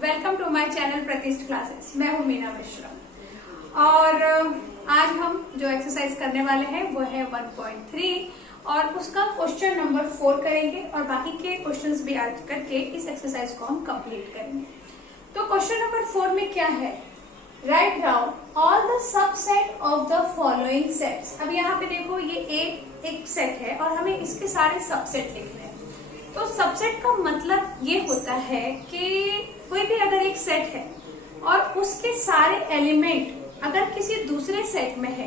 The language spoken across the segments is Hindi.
Welcome to my channel Pratishth classes. मैं हूं मीना मिश्रा और आज हम जो एक्सरसाइज करने वाले हैं वो है 1.3 और उसका क्वेश्चन नंबर 4 करेंगे और बाकी के क्वेश्चंस भी ऐड करके इस एक्सरसाइज को हम कंप्लीट करेंगे। तो क्वेश्चन नंबर 4 में क्या है, write down all the subset of the following sets. अब यहाँ पे देखो ये एक सेट है और हमें इसके सारे सबसेट लिखने हैं। तो सबसेट का मतलब ये होता है कि कोई भी अगर एक सेट है और उसके सारे एलिमेंट अगर किसी दूसरे सेट में है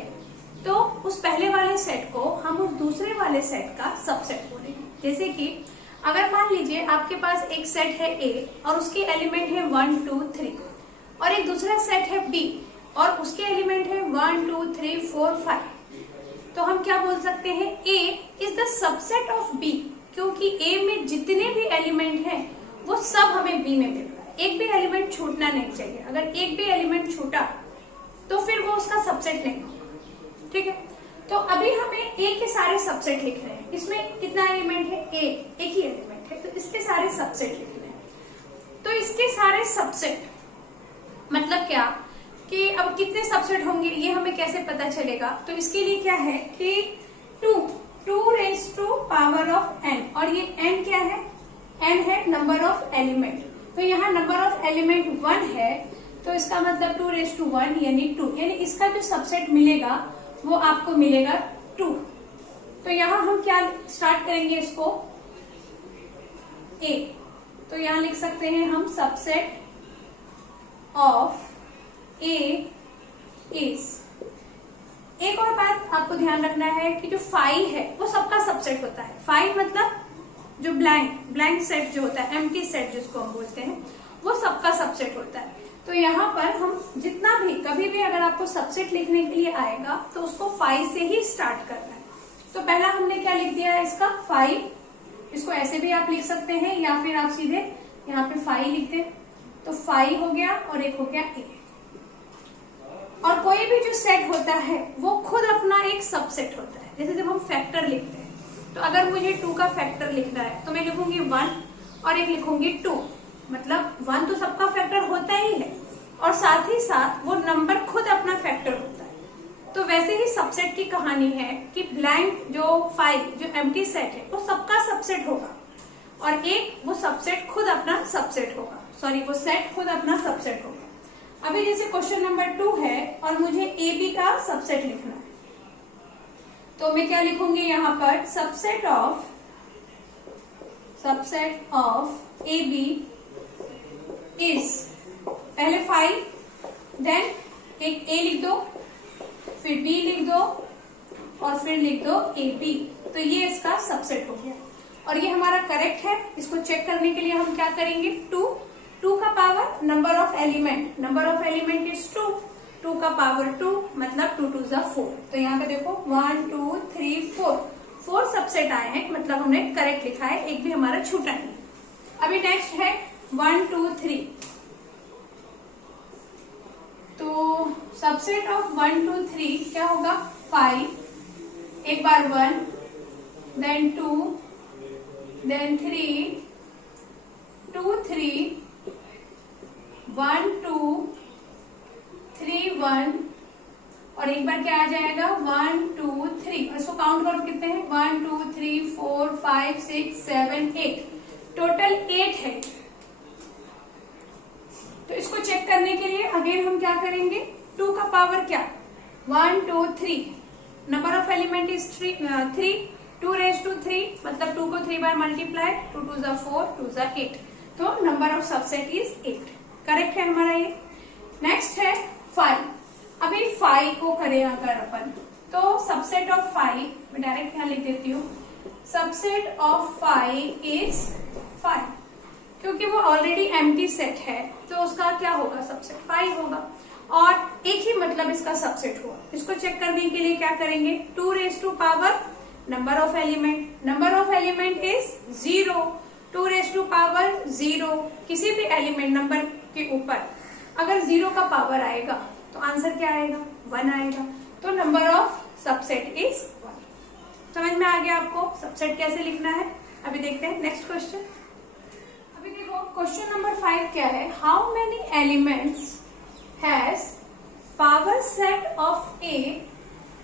तो उस पहले वाले सेट को हम उस दूसरे वाले सेट का सबसेट बोलेंगे। जैसे कि अगर मान लीजिए आपके पास एक सेट है A और उसके एलिमेंट है 1, 2, 3 और एक दूसरा सेट है B और उसके एलिमेंट है 1, 2, 3, 4, 5, तो हम क्या बोल सकते हैं, A is the subset of B, क्योंकि A में जितने भी एलिमेंट हैं वो सब हमें B में मिल रहा है। एक भी एलिमेंट छूटना नहीं चाहिए। अगर एक भी एलिमेंट छूटा तो फिर वो उसका सबसेट नहीं होगा। ठीक है, तो अभी हमें A के सारे सबसेट लिख रहे हैं। इसमें कितना एलिमेंट है, A एक ही एलिमेंट है, तो इसके सारे सबसेट लिख रहे हैं। तो इसके सारे सबसेट मतलब क्या कि अब कितने सबसेट होंगे ये हमें कैसे पता चलेगा। तो इसके लिए क्या है कि 2 raise to power of n, और ये n क्या है, n है नंबर ऑफ एलिमेंट। तो यहाँ नंबर ऑफ एलिमेंट 1 है, तो इसका मतलब 2 रेज़ टू 1 यानी 2, यानी इसका जो सबसेट मिलेगा वो आपको मिलेगा 2। तो यहाँ हम क्या स्टार्ट करेंगे इसको, A, तो यहाँ लिख सकते हैं हम सबसेट ऑफ A इज। एक और बात आपको ध्यान रखना है कि जो 5 है वो सबका सबसेट होता है। 5 मतलब जो ब्लैंक सेट जो होता है, एम्प्टी सेट जिसको हम बोलते हैं, वो सबका सबसेट होता है। तो यहाँ पर हम जितना भी कभी भी अगर आपको सबसेट लिखने के लिए आएगा तो उसको 5 से ही स्टार्ट करना है। तो पहला हमने क्या लिख दिया है इसका 5, इसको ऐसे भी आप लिख सकते हैं या फिर आप सीधे यहाँ पे 5 लिख दें, तो 5 हो गया और एक हो गया A। और कोई भी जो सेट होता है वो खुद अपना एक सबसेट होता है। जैसे जब हम फैक्टर लिखते हैं तो अगर मुझे 2 का फैक्टर लिखना है तो मैं लिखूंगी 1 और एक लिखूंगी 2, मतलब 1 तो सबका फैक्टर होता ही है और साथ ही साथ वो नंबर खुद अपना फैक्टर होता है। तो वैसे ही सबसेट की कहानी है कि ब्लैंक जो 5 जो एम्प्टी सेट है वो सबका सबसेट होगा और एक वो सबसेट खुद अपना सबसेट होगा, वो सेट खुद अपना सबसेट होगा। अभी जैसे क्वेश्चन नंबर 2 है और मुझे ए बी का सबसेट लिखना है, तो मैं क्या लिखूंगी यहाँ पर, subset of A B is, पहले 5, देन एक A लिख दो, फिर B लिख दो और फिर लिख दो AB। तो ये इसका सबसेट हो गया और ये हमारा करेक्ट है। इसको चेक करने के लिए हम क्या करेंगे, 2 का power number of element is 2 का पावर 2 मतलब 2 2 4। तो यहाँ पे देखो 1 2 3 4 सबसेट आए हैं, मतलब हमने करेक्ट लिखा है, एक भी हमारा छूटा नहीं। अभी नेक्स्ट है 1 2 3, तो सबसेट ऑफ 1 2 3 क्या होगा, 5, एक बार 1, देन 2, देन 3, 2 3, 1 2 3 1 और एक बार क्या आ जाएगा 1 2 3। इसको काउंट करो कितने हैं, 1 2 3 4 5 6 7 8, टोटल 8 है। तो इसको चेक करने के लिए अगेन हम क्या करेंगे, 2 का पावर क्या, 1 2 3, number of element is 3, 2 raise to 3 मतलब 2 को 3 बार मल्टीप्लाई, 2 2 4 2 8, तो number of subset is 8। Correct है हमारा ये। नेक्स्ट है 5। अभी 5 को करें अगर अपन, तो सबसेट ऑफ 5, मैं डायरेक्ट यहाँ लिख देती हूँ, सबसेट ऑफ 5 इज 5, क्योंकि वो ऑलरेडी एम्प्टी सेट है तो उसका क्या होगा, सबसेट 5 होगा और एक ही मतलब इसका सबसेट हुआ। इसको चेक करने के लिए क्या करेंगे, 2 raise to power number of element is 0, 2 raise to power 0, किसी भी एलिमेंट नंबर के ऊपर अगर 0 का पावर आएगा तो आंसर क्या आएगा, 1 आएगा। तो नंबर ऑफ सबसेट इज 1। समझ में आ गया आपको सबसेट कैसे लिखना है। अभी देखते हैं नेक्स्ट क्वेश्चन। अभी देखो क्वेश्चन नंबर 5 क्या है, how many elements has power set of A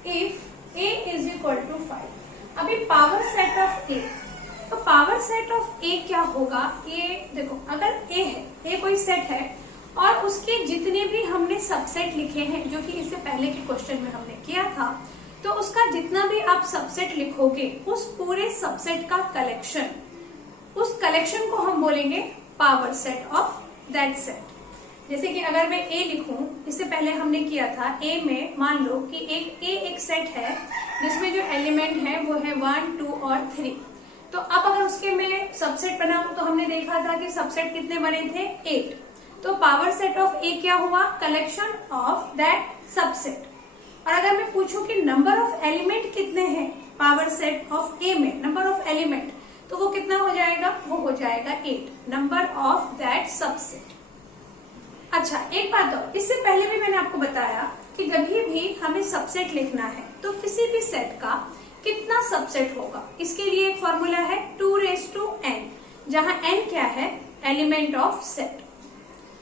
if A is equal to 5। अभी पावर सेट ऑफ ए, तो पावर सेट ऑफ ए क्या होगा, ये देखो अगर ए है, ए कोई सेट है और उसके जितने भी हमने सबसेट लिखे हैं, जो कि इससे पहले के क्वेश्चन में हमने किया था, तो उसका जितना भी आप सबसेट लिखोगे उस पूरे सबसेट का कलेक्शन, उस कलेक्शन को हम बोलेंगे power set of that set. जैसे कि अगर मैं ए लिखूं, इससे पहले हमने किया था ए में, मान लो कि एक सेट है जिसमें जो एलिमेंट है वो है 1, 2 और 3। तो अब अगर उसके मैं सबसेट बनाऊं तो हमने देखा था कि सबसेट कितने बने थे, 8। तो पावर सेट ऑफ ए क्या हुआ, कलेक्शन ऑफ दैट सबसेट। और अगर मैं पूछूं कि नंबर ऑफ एलिमेंट कितने हैं पावर सेट ऑफ ए में, नंबर ऑफ एलिमेंट, तो वो कितना हो जाएगा, वो हो जाएगा 8, नंबर ऑफ दैट सबसेट। अच्छा एक बात और, इससे पहले भी मैंने आपको बताया कि जब भी हमें सबसेट लिखना है तो किसी भी सेट का कितना सबसेट होगा, इसके लिए एक फॉर्मूला है 2n, जहां n क्या है, एलिमेंट ऑफ सेट।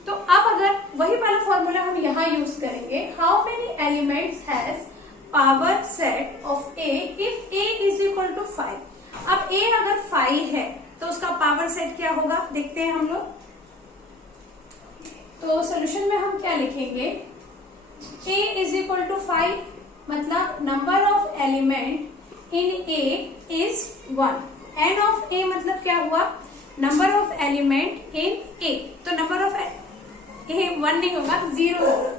तो अब अगर वही वाला फॉर्मूला हम यहाँ यूज करेंगे, how many elements has power set of A if A is equal to 5। अब ए अगर 5 है तो उसका पावर सेट क्या होगा, देखते हैं हम लोग। तो सॉल्यूशन में हम क्या लिखेंगे, a इज इक्वल टू 5, मतलब number of element in a is 1। n of a मतलब क्या हुआ, number of element in a। तो नंबर ऑफ a 1 नहीं होगा, 0 होगा,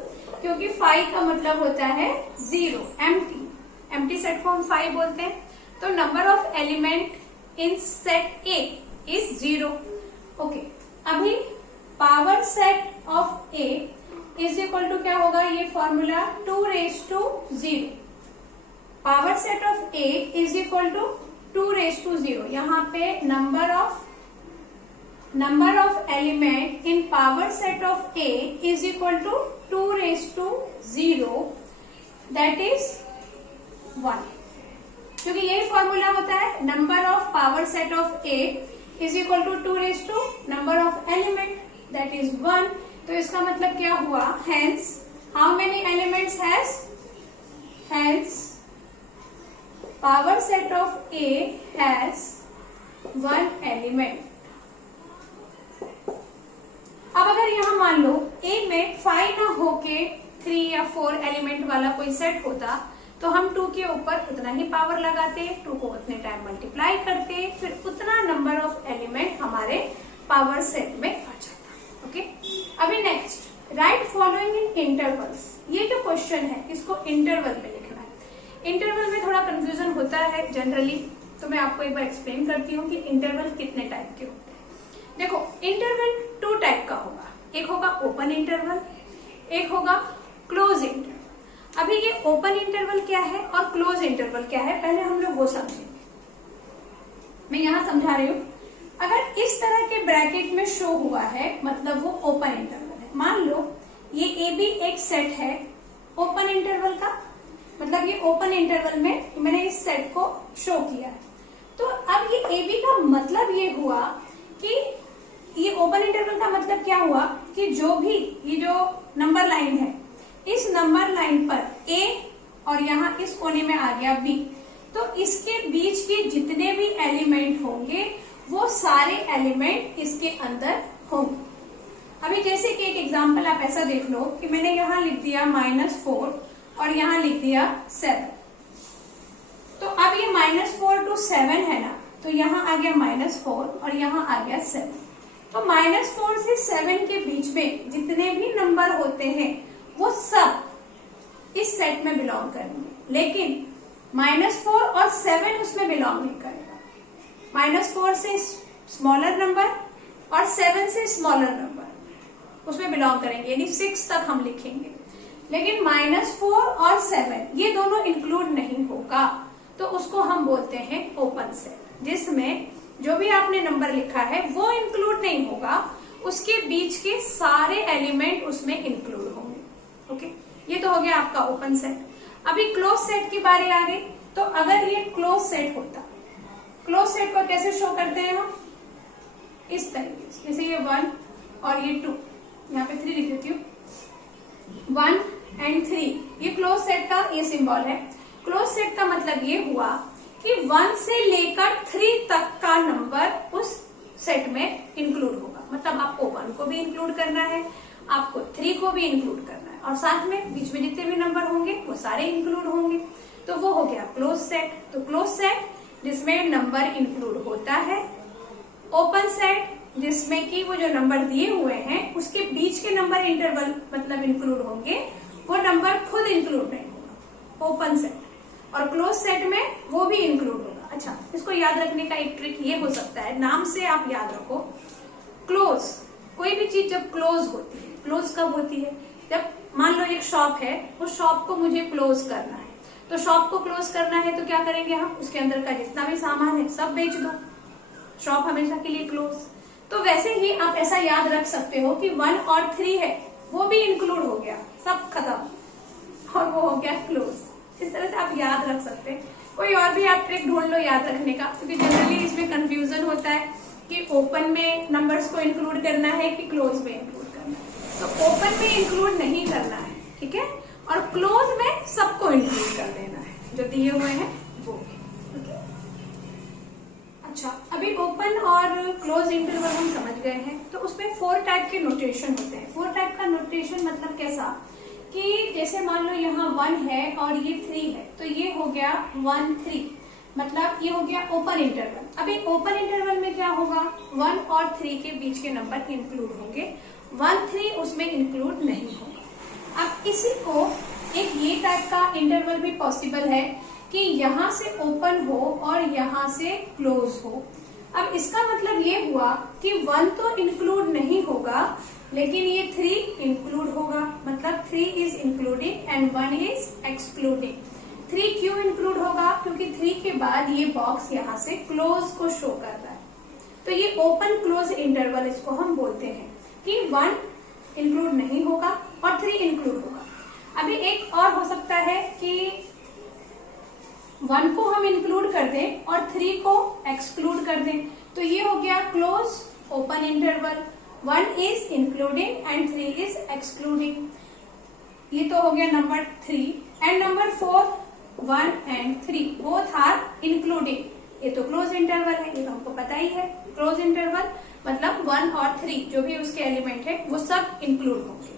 क्योंकि 5 का मतलब होता है 0, एम्प्टी सेट को हम 5 बोलते हैं। तो number of element in set a is 0। Okay, अभी power set of A is equal to क्या होगा, ये formula 2^0। Power set of A is equal to 2^0। यहाँ पे number of element in power set of A is equal to 2^0, that is 1। क्योंकि यही फॉर्मूला होता है, number of power set of A is equal to 2 number of element that is 1। तो इसका मतलब क्या हुआ, hence how many elements has power set of A has 1 element. अब अगर यहाँ मान लो ए में 5 ना होके 3 या 4 एलिमेंट वाला कोई सेट होता, तो हम 2 के ऊपर उतना ही पावर लगाते, 2 को उतने टाइम मल्टीप्लाई करते, फिर उतना नंबर ऑफ एलिमेंट हमारे पावर सेट में आ जाता। ओके, अभी next, right following in intervals. ये जो क्वेश्चन है इसको इंटरवल में लिखना है। इंटरवल में थोड़ा कंफ्यूजन होता है जनरली, तो मैं आपको एक बार एक्सप्लेन करती हूँ कि इंटरवल कितने टाइप के होते हैं। देखो, इंटरवल 2 टाइप का होगा, एक होगा ओपन इंटरवल, एक होगा क्लोज इंटरवल। अभी ये ओपन इंटरवल क्या है और क्लोज इंटरवल क्या है, पहले हम लोग वो समझेंगे। मैं यहाँ समझा रही हूँ, अगर इस तरह के ब्रैकेट में शो हुआ है मतलब वो ओपन इंटरवल है। मान लो ये ए बी एक सेट है ओपन इंटरवल का, मतलब ये ओपन इंटरवल में मैंने इस सेट को शो किया है। तो अब ये ए बी का मतलब ये हुआ कि ये ओपन इंटरवल का मतलब क्या हुआ कि जो भी ये जो नंबर लाइन है, इस नंबर लाइन पर ए और यहाँ इस कोने में आ गया बी, तो इसके बीच के जितने भी एलिमेंट होंगे वो सारे एलिमेंट इसके अंदर होंगे। अभी जैसे कि एक एग्जांपल आप ऐसा देख लो कि मैंने यहाँ लिख दिया -4 और यहाँ लिख दिया 7। तो अब ये -4 to 7 है ना, तो यहाँ आ गया -4 और यहाँ आ गया 7। तो -4 से 7 के बीच में जितने भी नंबर होते हैं वो सब इस सेट में बिलोंग करेंगे, लेकिन -4 और 7 उसमें बिलोंग नहीं करेगा। -4 से स्मॉलर नंबर और 7 से स्मॉलर नंबर उसमें बिलोंग करेंगे, यानी 6 तक हम लिखेंगे। लेकिन -4 और 7 ये दोनों इंक्लूड नहीं होगा, तो उसको हम बोलते हैं ओपन सेट, जिसमें जो भी आपने नंबर लिखा है वो इंक्लूड नहीं होगा, उसके बीच के सारे एलिमेंट उसमें इंक्लूड होंगे। ओके, ये तो हो गया आपका ओपन सेट। अभी क्लोज सेट की बारी आ गई। तो अगर ये क्लोज सेट होता, क्लोज सेट को कैसे शो करते हैं हम, इस तरीके से, जैसे ये 1 और ये 2, यहाँ पे 3 लिख देती हूँ, 1 and 3, ये क्लोज सेट का ये सिंबल है। क्लोज सेट का मतलब ये हुआ कि 1 से लेकर 3 तक का नंबर उस सेट में इंक्लूड होगा। मतलब आपको 1 को भी इंक्लूड करना है, आपको 3 को भी इंक्लूड करना है, और साथ में बीच में जितने भी नंबर होंगे वो सारे इंक्लूड होंगे। तो वो हो गया क्लोज सेट। तो क्लोज सेट जिसमें नंबर इंक्लूड होता है, ओपन सेट जिसमें कि वो जो नंबर दिए हुए हैं उसके बीच के नंबर इंटरवल मतलब इंक्लूड होंगे, वो नंबर खुद इंक्लूड नहीं होगा, ओपन सेट। और क्लोज सेट में वो भी इंक्लूड होगा। अच्छा, इसको याद रखने का एक ट्रिक ये हो सकता है, नाम से आप याद रखो, क्लोज, कोई भी चीज जब क्लोज होती है, क्लोज कब होती है? जब मान लो एक शॉप है, उस शॉप को मुझे क्लोज करना है, तो शॉप को क्लोज करना है तो क्या करेंगे हम, उसके अंदर का जितना भी सामान है सब बेच दो, शॉप हमेशा के लिए क्लोज। तो वैसे ही आप ऐसा याद रख सकते हो कि 1 और 3 है, वो भी इंक्लूड हो गया, सब खत्म, और वो हो गया क्लोज। इस तरह से आप याद रख सकते हैं। कोई और भी आप ट्रिक ढूंढ लो याद रखने का, क्योंकि जनरली इसमें कंफ्यूजन होता है कि ओपन में नंबर्स को इंक्लूड करना है कि क्लोज में इंक्लूड करना है। तो ओपन में इंक्लूड नहीं करना है, ठीक है, और क्लोज में सबको इंक्लूड कर देना है जो दिए हुए हैं वो भी। अच्छा, अभी ओपन और क्लोज इंटरवल हम समझ गए हैं। तो उसमें 4 टाइप के नोटेशन होते हैं। 4 टाइप का नोटेशन मतलब कैसा कि जैसे मान लो यहाँ 1 है और ये 3 है, तो ये हो गया 1 3, मतलब ये हो गया ओपन इंटरवल। अभी ओपन इंटरवल में क्या होगा, 1 और 3 के बीच के नंबर इंक्लूड होंगे, 1 3 उसमें इंक्लूड नहीं होगा। अब इसी को एक ये टाइप का इंटरवल भी पॉसिबल है कि यहाँ से ओपन हो और यहाँ से क्लोज हो। अब इसका मतलब ये हुआ कि 1 तो इंक्लूड नहीं होगा, लेकिन ये 3 इंक्लूड होगा, मतलब 3 is including and 1 is excluding. 3 क्यों इंक्लूड होगा, क्योंकि 3 के बाद ये बॉक्स यहाँ से क्लोज को शो कर रहा है। तो ये ओपन क्लोज इंटरवल इसको हम बोलते हैं कि 1 इंक्लूड नहीं होगा और 3 इंक्लूड होगा। अभी एक और हो सकता है कि 1 को हम इंक्लूड कर दें और 3 को एक्सक्लूड कर दें, तो ये हो गया close open interval, 1 is including and 3 is excluding. ये तो हो गया number 3 and number 4, 1 and 3 both are including. ये तो क्लोज इंटरवल है, ये तो हमको पता ही है। क्लोज इंटरवल मतलब 1 और 3 जो भी उसके एलिमेंट है वो सब इंक्लूड होंगे।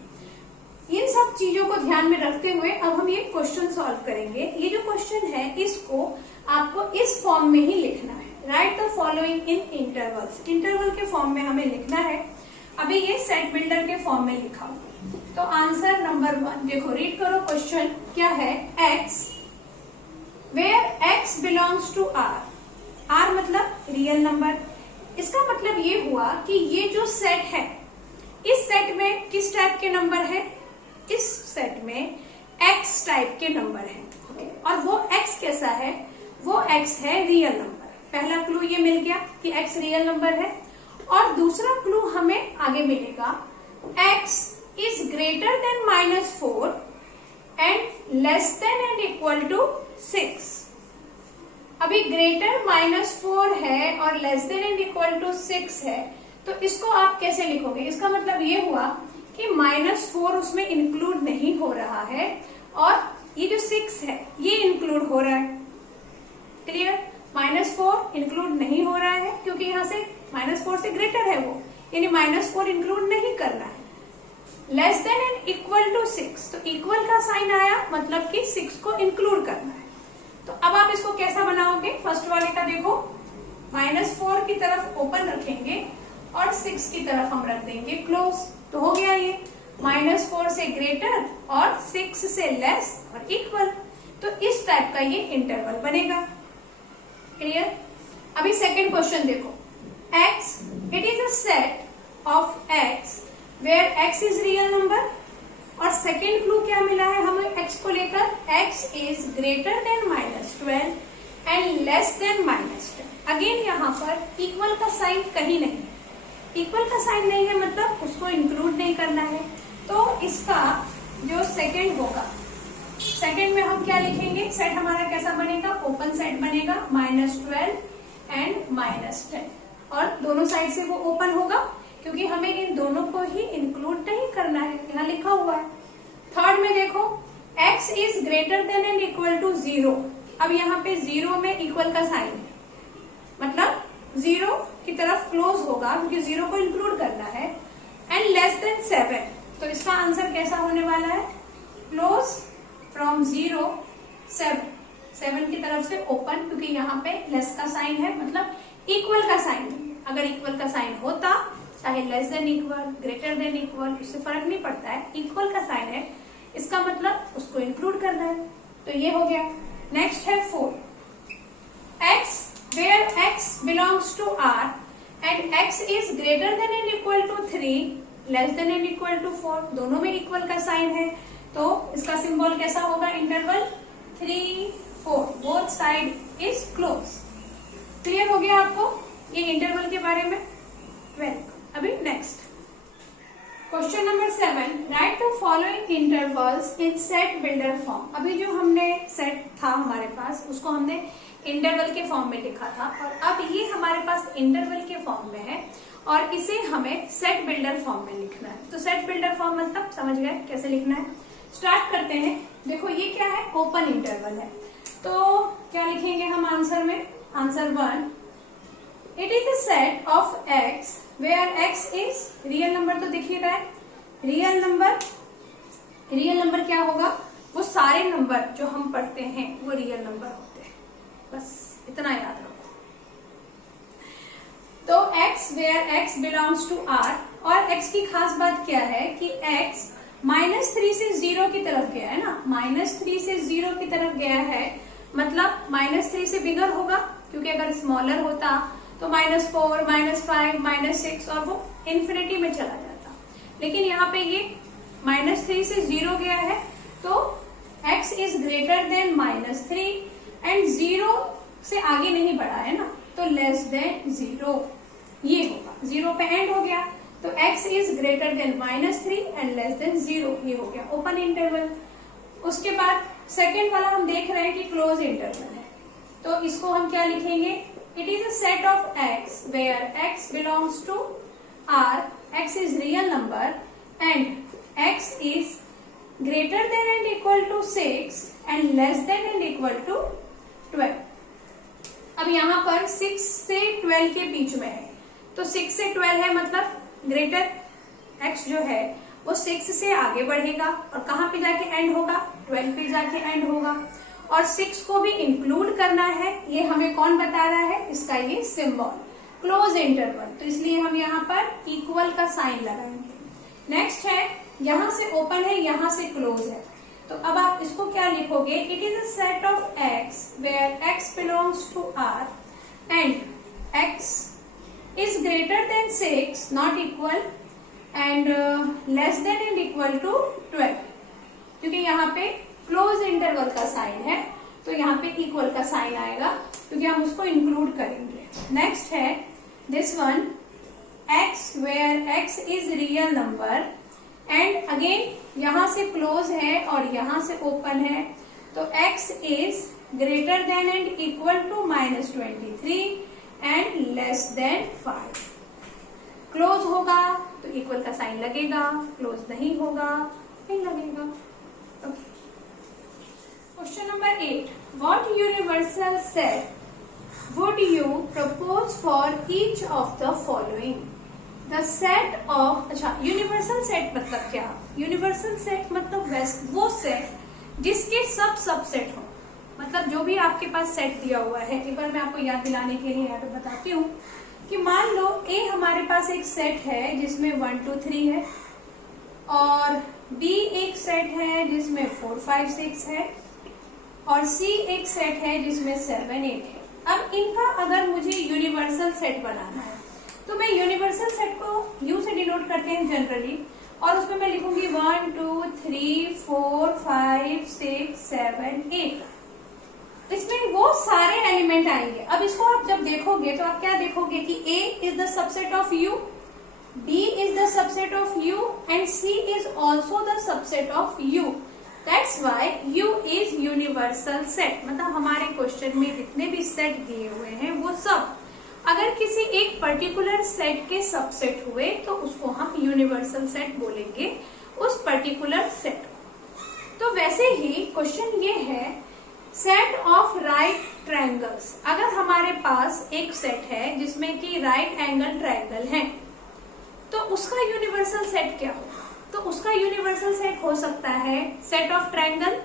इन सब चीजों को ध्यान में रखते हुए अब हम ये क्वेश्चन सॉल्व करेंगे। ये जो क्वेश्चन है इसको आपको इस फॉर्म में ही लिखना है, right the following in intervals. Interval के फॉर्म में हमें लिखना है। अभी ये सेट बिल्डर के फॉर्म में लिखा हुआ। तो आंसर नंबर 1 देखो, रीड करो क्वेश्चन क्या है, x where x belongs to r, r मतलब रियल नंबर। इसका मतलब ये हुआ कि ये जो सेट है, इस सेट में किस टाइप के नंबर है, इस सेट में x टाइप के नंबर है। और वो x कैसा है, वो x है रियल नंबर। पहला क्लू ये मिल गया कि x रियल नंबर है, और दूसरा क्लू हमें आगे मिलेगा, x is greater than -4 and less than and equal to 6। अभी ग्रेटर -4 है और less than and equal to 6 है, तो इसको आप कैसे लिखोगे? इसका मतलब ये हुआ कि -4 उसमें इंक्लूड नहीं हो रहा है और ये जो 6 है ये इंक्लूड हो रहा है। क्लियर? -4 इंक्लूड नहीं हो रहा है क्योंकि यहाँ से -4 से ग्रेटर है वो, यानी -4 इंक्लूड नहीं करना है। Less than and equal to 6, तो इक्वल का साइन आया, मतलब कि 6 को इंक्लूड करना है। तो अब आप इसको कैसा बनाओगे? फर्स्ट वाले का देखो, -4 की तरफ ओपन रखेंगे और 6 की तरफ हम रख देंगे क्लोज। तो हो गया ये -4 से ग्रेटर और 6 से लेस और इक्वल। तो इस टाइप का ये इंटरवल बनेगा। क्लियर? अभी सेकंड क्वेश्चन देखो, x it is a set of x where x is real number. और सेकेंड क्लू क्या मिला है हमें x को लेकर, x is greater than -12 and less than -10। Again यहाँ पर इक्वल का साइन कहीं नहीं है, इक्वल का साइन नहीं है मतलब उसको इंक्लूड नहीं करना है। तो इसका जो सेकंड होगा, सेकंड में हम क्या लिखेंगे? सेट हमारा कैसा बनेगा? ओपन सेट बनेगा, -12 एंड -10। और दोनों साइड से वो ओपन होगा क्योंकि हमें इन दोनों को ही इंक्लूड नहीं करना है, यहाँ लिखा हुआ है। थर्ड में देखो x is greater than and equal to 0। अब यहाँ पे 0 में इक्वल का साइन है, मतलब 0 की तरफ क्लोज होगा क्योंकि 0 को इंक्लूड करना है। एंड लेस देन 7, तो इसका आंसर कैसा होने वाला है, क्लोज फ्रॉम 0 7 की तरफ से ओपन, क्योंकि यहाँ पे लेस का साइन है, मतलब इक्वल का साइन है। अगर इक्वल का साइन होता, चाहे less than equal, greater than equal, इससे फर्क नहीं पड़ता है, इक्वल का साइन है, इसका मतलब उसको इंक्लूड करना है। तो ये हो गया। नेक्स्ट है 4, x where x belongs to R and x is greater than and equal to 3, less than and equal to 4, दोनों में इक्वल का साइन है, तो इसका सिंबल कैसा होगा, interval 3 4, both side is close. Clear हो गया आपको ये इंटरवल के बारे में। वेल अभी next question number 7, right the following intervals in set builder form. अभी जो हमने सेट था हमारे पास, उसको हमने इंटरवल के फॉर्म में लिखा था, और अब ये हमारे पास इंटरवल के फॉर्म में है और इसे हमें सेट बिल्डर फॉर्म में लिखना है। तो सेट बिल्डर फॉर्म मतलब समझ गए कैसे लिखना है। स्टार्ट करते हैं। देखो ये क्या है, ओपन इंटरवल है, तो क्या लिखेंगे हम आंसर में, answer 1, it is a set of x where x is real number. तो दिख ही रहा है रियल नंबर क्या होगा, वो सारे नंबर जो हम पढ़ते हैं वो रियल नंबर होते हैं, बस इतना याद रखो। तो x where x belongs to R, और x की खास बात क्या है कि x -3 से 0 की तरफ गया है ना, -3 से 0 की तरफ गया है, मतलब -3 से बिगर होगा, क्योंकि अगर स्मॉलर होता तो -4, -5, -6 और वो इन्फिनिटी में चला जाता। लेकिन यहाँ पे ये -3 से 0 गया है, तो x is greater then -3 and 0 से आगे नहीं बढ़ा है ना, तो लेस देन 0 ये होगा, 0 पे एंड हो गया, तो x is greater then -3 and less then 0 ये हो गया ओपन इंटरवल। उसके बाद सेकेंड वाला हम देख रहे हैं कि क्लोज इंटरवल है, तो इसको हम क्या लिखेंगे, it is a set of x where x belongs to R, x is real number and x is greater than and equal to 6 and less than and equal to 12। अब यहाँ पर 6 से 12 के बीच में है, तो 6 से 12 है मतलब ग्रेटर x जो है वो 6 से आगे बढ़ेगा और कहाँ पे जाके एंड होगा, 12 पे जाके एंड होगा, और 6 को भी इंक्लूड करना है। ये हमें कौन बता रहा है, इसका ये सिंबल क्लोज इंटरवल, तो इसलिए हम यहाँ पर इक्वल का साइन लगाएंगे। नेक्स्ट है, यहाँ से ओपन है, यहाँ से क्लोज है, तो अब आप इसको क्या लिखोगे, it is a set of x where x belongs to R and x is greater than 6 not equal and less than and equal to 12, क्योंकि यहाँ पे क्लोज इंटरवल का साइन है, तो यहाँ पे इक्वल का साइन आएगा क्योंकि हम उसको इंक्लूड करेंगे। नेक्स्ट है this one, x where x is real number and again यहाँ से क्लोज है और यहाँ से ओपन है, तो x is greater than and equal to -23 and less than 5। Close होगा तो इक्वल का साइन लगेगा, क्लोज नहीं होगा नहीं लगेगा। Okay, question number 8, what universal set would you propose for each of the following. The set of, अच्छा यूनिवर्सल सेट मतलब क्या, यूनिवर्सल सेट मतलब वो सेट जिसके सब सबसेट हो, मतलब जो भी आपके पास सेट दिया हुआ है, एक बार मैं आपको याद दिलाने के लिए यहाँ पे बताती हूँ कि मान लो A हमारे पास एक सेट है जिसमें 1 2 3 है, और B एक सेट है जिसमें 4 5 6 है, और C एक सेट है जिसमें 7 8 है। अब इनका अगर मुझे यूनिवर्सल सेट बनाना है, तो मैं यूनिवर्सल सेट को U से डिनोट करते हैं जनरली, और उसमें मैं लिखूंगी 1 2 3 4 5 6 7 8। इसमें वो सारे एलिमेंट आएंगे। अब इसको आप जब देखोगे तो आप क्या देखोगे कि A is the subset of U, B is the subset of U and C is also the subset of U। That's why U is universal set, मतलब हमारे क्वेश्चन में जितने भी सेट दिए हुए हैं वो सब अगर किसी एक पर्टिकुलर सेट के सबसेट हुए तो उसको हम यूनिवर्सल सेट बोलेंगे, उस पर्टिकुलर सेट को। तो वैसे ही क्वेश्चन ये है, सेट ऑफ राइट ट्रायंगल्स। अगर हमारे पास एक सेट है जिसमें कि राइट एंगल ट्रायंगल है, तो उसका यूनिवर्सल सेट क्या होगा? तो उसका यूनिवर्सल सेट हो सकता है सेट ऑफ ट्रायंगल,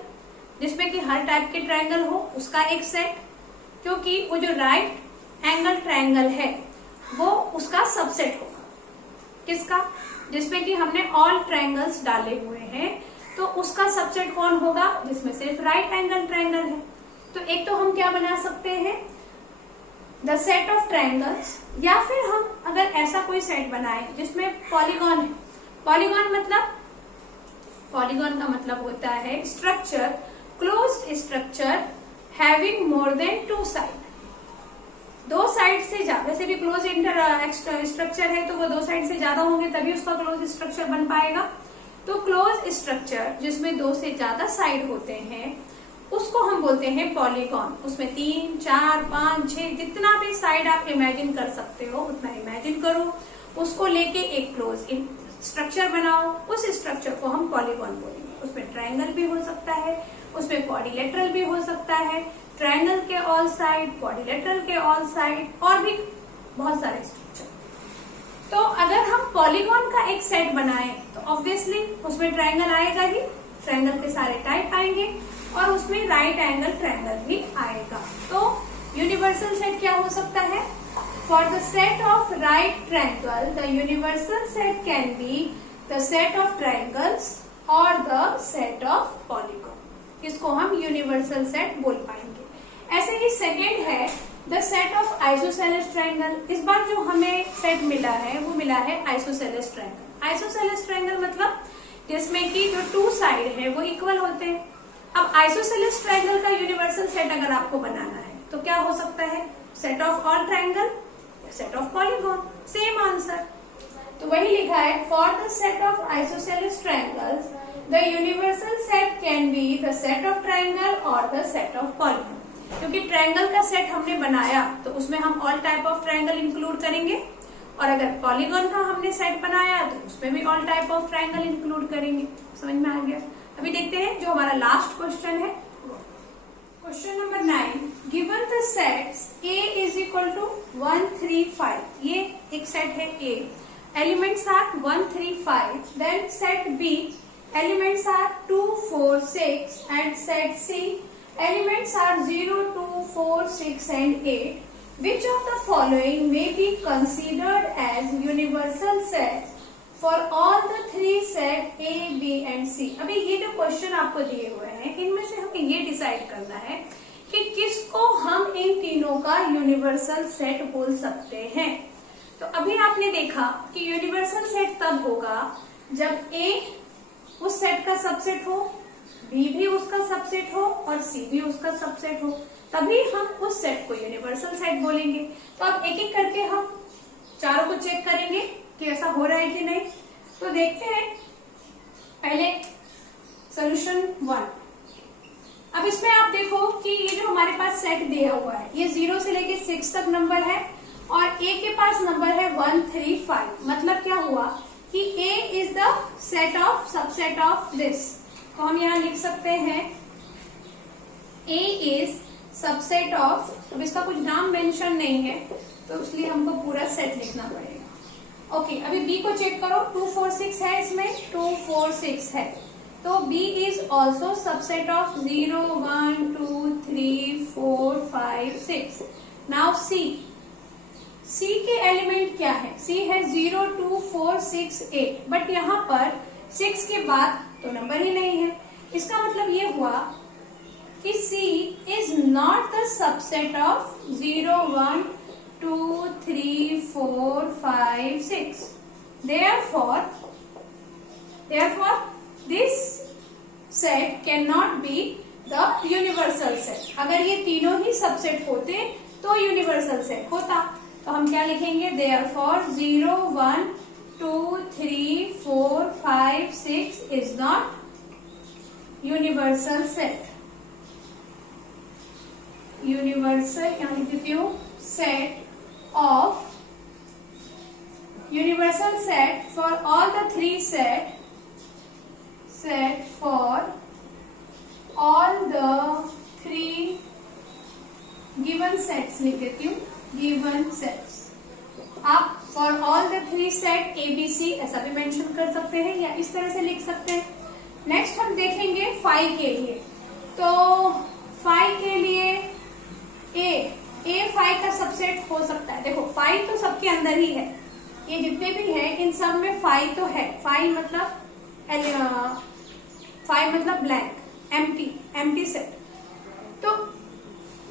जिसमें कि हर टाइप के ट्रायंगल हो उसका एक सेट, क्योंकि वो जो राइट एंगल ट्रायंगल है वो उसका सबसेट होगा। किसका? जिसमें कि हमने ऑल ट्रायंगल्स डाले हुए हैं, तो उसका सबसेट कौन होगा? जिसमें सिर्फ राइट एंगल ट्रायंगल है। तो एक तो हम क्या बना सकते हैं, द सेट ऑफ ट्रायंगल्स, या फिर हम अगर ऐसा कोई सेट बनाए जिसमें पॉलीगॉन है। पॉलीगॉन का मतलब होता है structure, closed structure having more than 2 side. 2 side से ज्यादा, वैसे भी क्लोज स्ट्रक्चर है तो वो 2 साइड से ज्यादा होंगे तभी उसका क्लोज स्ट्रक्चर बन पाएगा। तो क्लोज स्ट्रक्चर जिसमें 2 से ज्यादा साइड होते हैं उसको हम बोलते हैं पॉलीगॉन। उसमें 3, 4, 5, 6 जितना भी साइड आप इमेजिन कर सकते हो उतना इमेजिन करो, उसको लेके एक क्लोज स्ट्रक्चर बनाओ, उस स्ट्रक्चर को हम पॉलीगॉन बोलेंगे। उसमें ट्रायंगल भी हो सकता है, उसमें क्वाड्रिलेटरल भी हो सकता है, ट्रायंगल के ऑल साइड, क्वाड्रिलेटरल के ऑल साइड, और भी बहुत सारे स्ट्रक्चर। तो अगर हम पॉलीगॉन का एक सेट बनाएं तो ऑब्वियसली उसमें ट्रायंगल आएगा ही, ट्रायंगल के सारे टाइप आएंगे और उसमें राइट एंगल ट्रायंगल भी आएगा। तो यूनिवर्सल सेट क्या हो सकता है? For the set of right triangle the universal set can be the set of triangles और द सेट ऑफ पॉलीगॉन। इसको हम यूनिवर्सल सेट बोल पाएंगे। ऐसे ही सेकेंड है the set of isosceles triangle. इस बार जो हमें सेट मिला है वो मिला है आइसोसेलेस ट्रायंगल। आइसोसेलेस ट्रायंगल मतलब जिसमें कि जो 2 साइड है वो इक्वल होते हैं। अब आइसोसेलेस ट्रायंगल का यूनिवर्सल सेट अगर आपको बनाना है तो क्या हो सकता है? Set of all triangle, set of polygon, same answer. तो वही लिखा है, for the set of isosceles triangles the universal set can be the set of triangle और द सेट ऑफ पॉलीगॉन। क्योंकि ट्रायंगल का सेट हमने बनाया तो उसमें हम all type of triangle include करेंगे, और अगर पॉलीगॉन का हमने सेट बनाया तो उसमें भी all type of triangle include करेंगे। समझ में आ गया? अभी देखते हैं जो हमारा लास्ट क्वेश्चन है। Question number 9, given the sets A is equal to 1, 3, 5। ये एक सेट है A, elements are 1, 3, 5। Then set B, elements are 2, 4, 6 and set C, elements are 0, 2, 4, 6 and 8. Which of the following may be considered as universal sets for all the 3 set A, B and C? अभी ये जो क्वेश्चन आपको दिए हुए हैं इनमें से हमें ये डिसाइड करना है कि किसको हम इन तीनों का यूनिवर्सल सेट बोल सकते हैं। तो अभी आपने देखा कि यूनिवर्सल सेट तब होगा जब A उस सेट का सबसेट हो, B भी उसका सबसेट हो और C भी उसका सबसेट हो, तभी हम उस सेट को यूनिवर्सल सेट बोलेंगे। तो अब एक एक करके हम चारों को चेक करेंगे कि ऐसा हो रहा है कि नहीं। तो देखते हैं पहले सॉल्यूशन 1। अब इसमें आप देखो कि ये जो हमारे पास सेट दिया हुआ है ये 0 से लेके 6 तक नंबर है और A के पास नंबर है 1, 3, 5। मतलब क्या हुआ कि A is the set of subset of this. तो हम यहाँ लिख सकते हैं A इज सबसेट ऑफ, अब इसका कुछ नाम मेंशन नहीं है तो इसलिए हमको पूरा सेट लिखना पड़ेगा। ओके, अभी B को चेक करो, 2, 4, 6 है, इसमें 2, 4, 6 है, तो B is also subset of 0, 1, 2, 3, 4, 5, 6। Now C के एलिमेंट क्या है? C है 0, 2, 4, 6, 8, बट यहाँ पर 6 के बाद तो नंबर ही नहीं है। इसका मतलब ये हुआ कि C is not the subset of 0, 1, 2, 3, 4, 5, 6। Therefore, this set cannot be the universal set. अगर ये तीनों ही सबसेट होते तो यूनिवर्सल सेट होता। तो हम क्या लिखेंगे? Therefore 0, 1, 2, 3, 4, 5, 6 is not universal set. Universal यहाँ लिख देती हूँ set of universal set for all the three set for all the three given sets लिख देती हूँ, given sets। आप for all the three set ABC ऐसा भी मेंशन कर सकते हैं या इस तरह से लिख सकते हैं। नेक्स्ट हम देखेंगे फाई के लिए। तो फाई के लिए ए फाई का सबसेट हो सकता है। देखो फाई तो सबके अंदर ही है, ये जितने भी है इन सब में फाई तो है। फाई मतलब ब्लैंक, एम्प्टी सेट। तो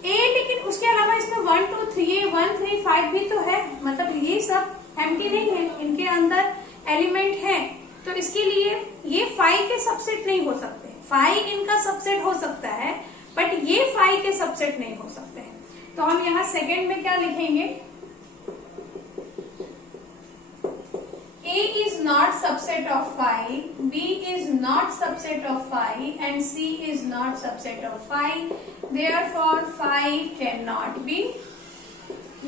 ए, लेकिन उसके अलावा इसमें 1 2 3 1 3 5 भी तो है, मतलब ये सब एम्प्टी नहीं है, इनके अंदर एलिमेंट है। तो इसके लिए ये फाई के सबसेट नहीं हो सकते। फाई इनका सबसेट हो सकता है बट ये फाई के सबसेट नहीं हो सकते हैं। तो हम यहाँ सेकेंड में क्या लिखेंगे, A is not subset of phi, B is not subset of phi, and C is not subset of phi. Therefore, phi cannot be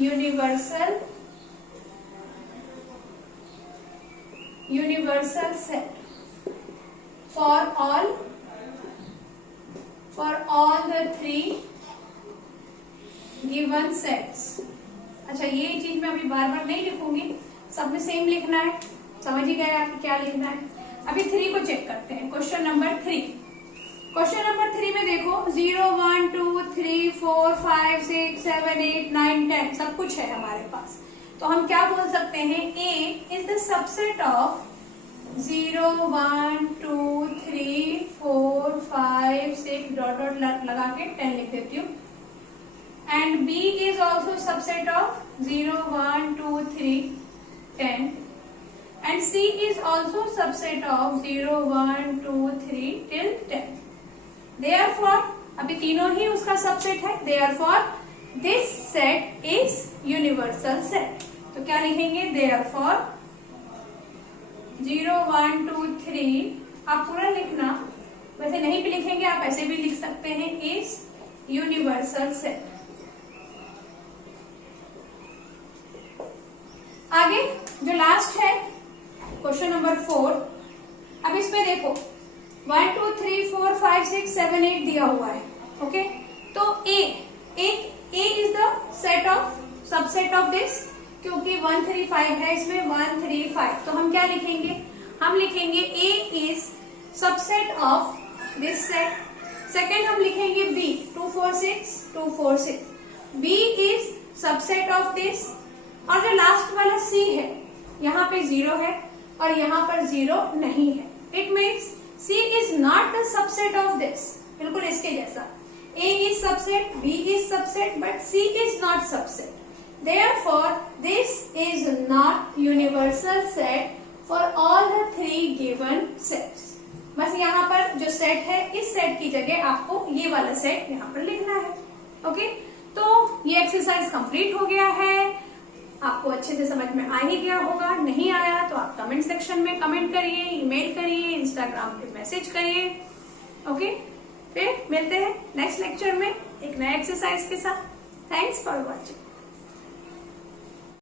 universal set for all the three given sets। अच्छा, ये चीज मैं अभी बार बार नहीं लिखूंगी, सब में सेम लिखना है। समझ ही गए आपको क्या लिखना है। अभी 3 को चेक करते हैं। क्वेश्चन नंबर 3 में देखो 0 1 2 3 4 5 6 7 8 9 10 सब कुछ है हमारे पास। तो हम क्या बोल सकते हैं, A is the subset of 0 1 2 3 4 5 6 dot dot लगा के 10 लिख देती हूँ। And B is also subset of 0 1 2 3 10 and C is also subset of 0 1 2 3 till 10। Therefore अभी तीनों ही उसका सबसेट है। Therefore this set is universal set। तो क्या लिखेंगे, Therefore 0 1 2 3 आप पूरा लिखना, वैसे नहीं भी लिखेंगे आप ऐसे भी लिख सकते हैं, is universal set। आगे जो लास्ट है क्वेश्चन नंबर 4। अब इसमें देखो 1 2 3 4 5 6 7 8 दिया हुआ है। ओके, तो A is the set of subset of this, क्योंकि 1 3 5 है इसमें 1 3 5। तो हम क्या लिखेंगे, हम लिखेंगे A is subset of this set. Second हम लिखेंगे B 2 4 6 2 4 6 B is subset of this. और जो लास्ट वाला C है, यहाँ पे 0 है और यहाँ पर 0 नहीं है। It means C is not the subset of this, बिल्कुल इसके जैसा। A is subset, B is subset, but C is not subset. Therefore, this is not universal set for all the three given sets। बस यहाँ पर जो सेट है, इस सेट की जगह आपको ये वाला सेट यहाँ पर लिखना है। ओके, तो ये एक्सरसाइज कंप्लीट हो गया है। आपको अच्छे से समझ में आ ही गया होगा। नहीं आया तो आप कमेंट सेक्शन में कमेंट करिए, ईमेल करिए, इंस्टाग्राम पे मैसेज करिए। ओके, फिर मिलते हैं नेक्स्ट लेक्चर में एक नए एक्सरसाइज के साथ। Thanks for watching.